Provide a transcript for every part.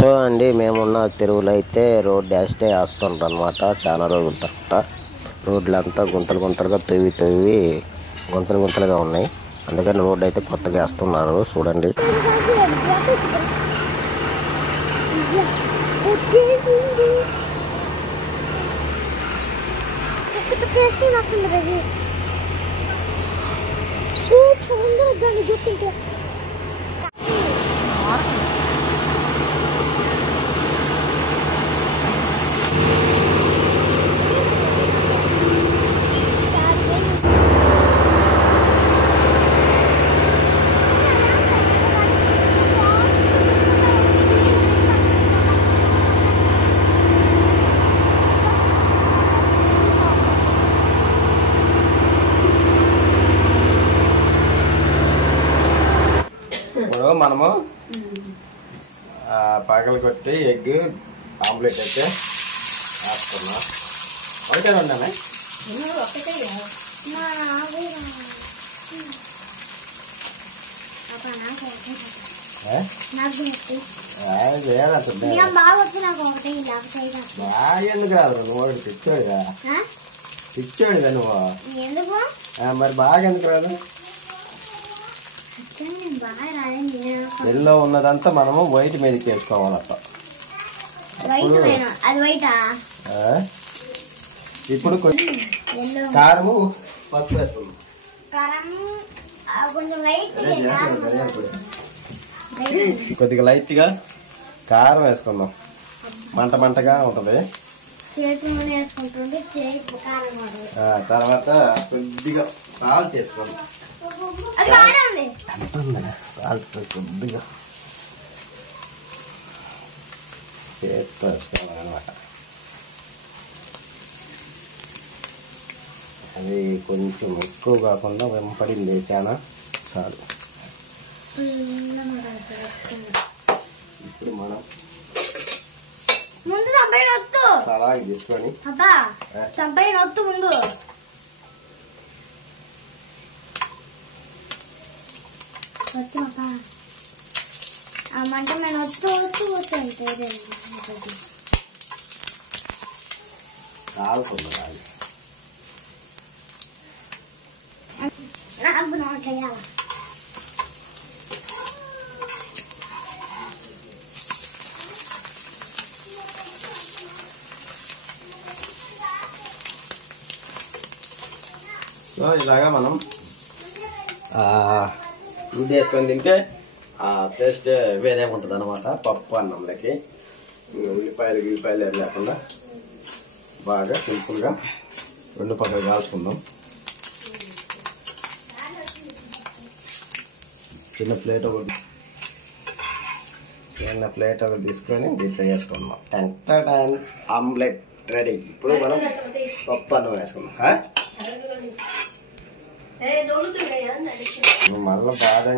So అండి, మేమున్న తెరువులో అయితే రోడ్ డాష్టే వేస్తుంటారు అనమాట. చాలా రోజుల తర్వాత రోడ్లంతా గుంతలు గుంతలుగా తవ్వి గుంతలు గుంతలుగా ఉన్నాయి. అందుకని రోడ్ అయితే కొత్తగా వేస్తున్నారు. చూడండి. మనము పగలు కొట్టి ఎగ్ ఆమ్లెట్ అయితే వేస్తున్నాం. ఒకటే ఉన్నామే ఎందుకు రాదు? నువ్వు ఒకటి పిచ్చోడుగా నువ్వు మరి బాగా ఎందుకు రాదు? ఎల్లో ఉన్నదంతా మనము వైట్ మీదకి వేసుకోవాలట. ఇప్పుడు కారము పసుపు వేసుకున్నాం. కొద్దిగా లైట్ గా కారం వేసుకుందాం. మంట మంటగా ఉంటది. తర్వాత కొద్దిగా సాల్ట్ వేసుకుందాం. సాల్ట్ కొద్దిగా వేసుకోవాలన్నమాట. అది కొంచెం ఎక్కువ కాకుండా వెంపడింది చాలా చాలు. ఇప్పుడు మనం సలాడ్ తీసుకొని కాలుతుంది. సో ఇలాగా మనం గుడ్డు వేసుకొని తింటే టేస్ట్ వేరే ఉంటుంది అనమాట. పప్పు అన్నంలోకి ఉల్లిపాయలు లేకుండా బాగా సింపుల్గా 2 పక్కలు కాల్చుకుందాం. చిన్న ప్లేట్ ఒకటి తీసుకొని దీంట్లో వేసుకుందాం. Ten omelette ready. ఇప్పుడు మనం పప్పు అన్నం వేసుకుందాం. మళ్ళీ బాగా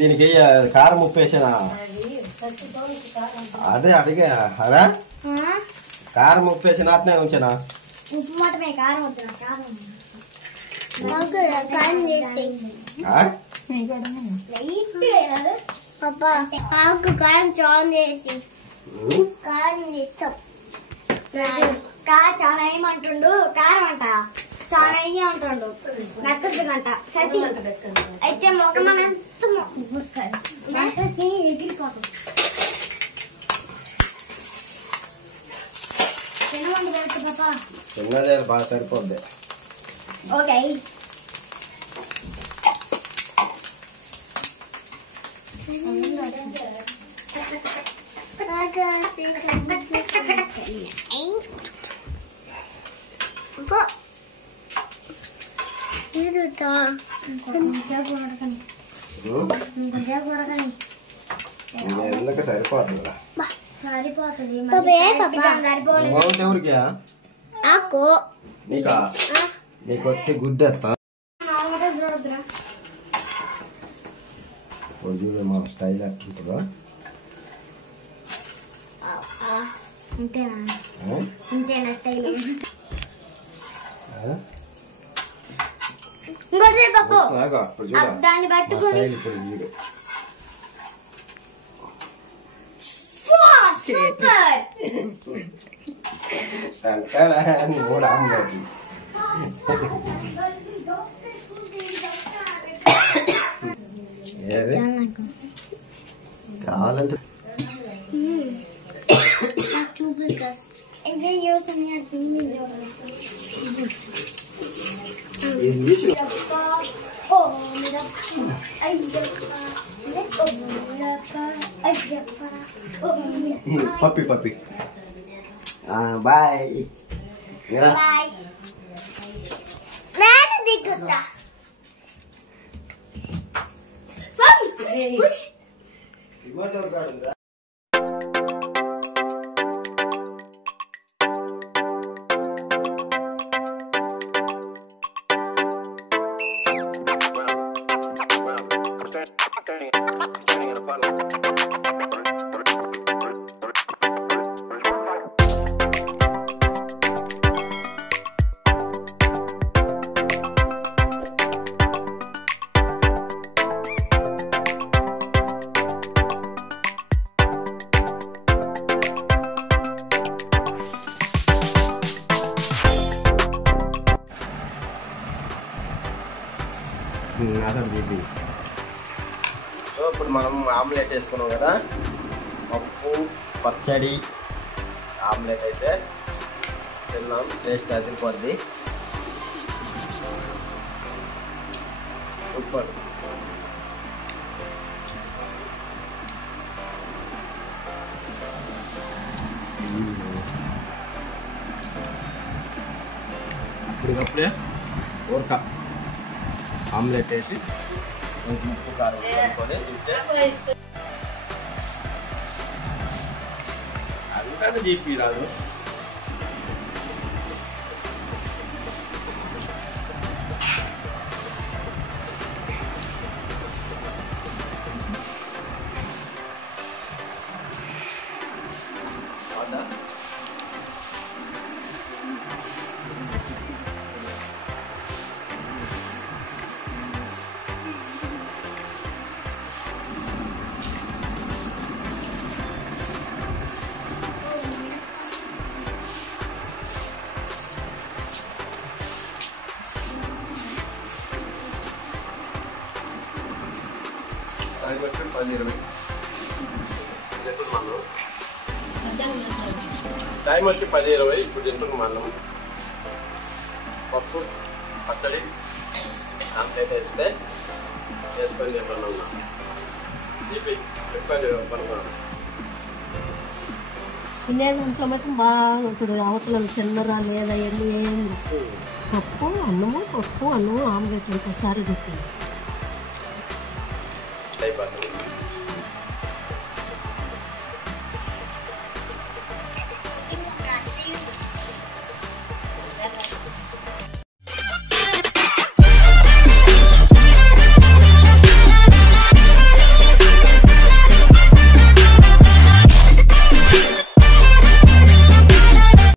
దీనికి కారం ఉప్పు వేసానా? అదే అడిగా. అదా కారం ఉప్పు వేసిన అట్నే ఉంచానా? ఉప్పు మాటమే కారం వద్దు కారం పాపా ఆకు కారం చాన్ చేసి కారం చేస్తాం చాలా ఏమంటుండు కారం అంట చాలా అయ్యి అంటుండు నచ్చదంట సతి అయితే మొక్కమంతా ఎగిరిపోతుంది పాపా చిన్నదే బాగా సరిపోద్ది ఓకే సరిపోతుంది నీకు వచ్చి గుడ్డెత్తా చూడు మా స్టైల్ ఎట్టుంటుందో దాన్ని పట్టుకొని మూడు ఆమ్లెట్లు కావాలంటే పప్పి పప్పి బాయ్ బాయ్ నేను దిగుతా సో ఇప్పుడు మనం ఆమ్లెట్ వేసుకున్నాం కదా పప్పు పచ్చడి ఆమ్లెట్ అయితే తిన్నాం టేస్ట్ అదిరిపోద్ది సూపర్ అప్పటికప్పుడే ఒక ఆమ్లెట్ వేసి కొంచెం ఉప్పు కారం కలుపుకొని తింటే అందుకని చెప్పి రాదు టైం వచ్చి 10-20 ఇప్పుడు తింటున్నాం మనం పప్పు పచ్చడి ఆమ్లెట్ వేస్తే వేసుకొని చెప్పండి ఉన్నాం తినేదంతా మటు బాగా ఇప్పుడు అవతల చిన్నరా లేదా ఎన్ని ఏం పప్పు అన్నము ఆమ్లెట్ ఒకసారి పెట్టింది అయిపోతుంది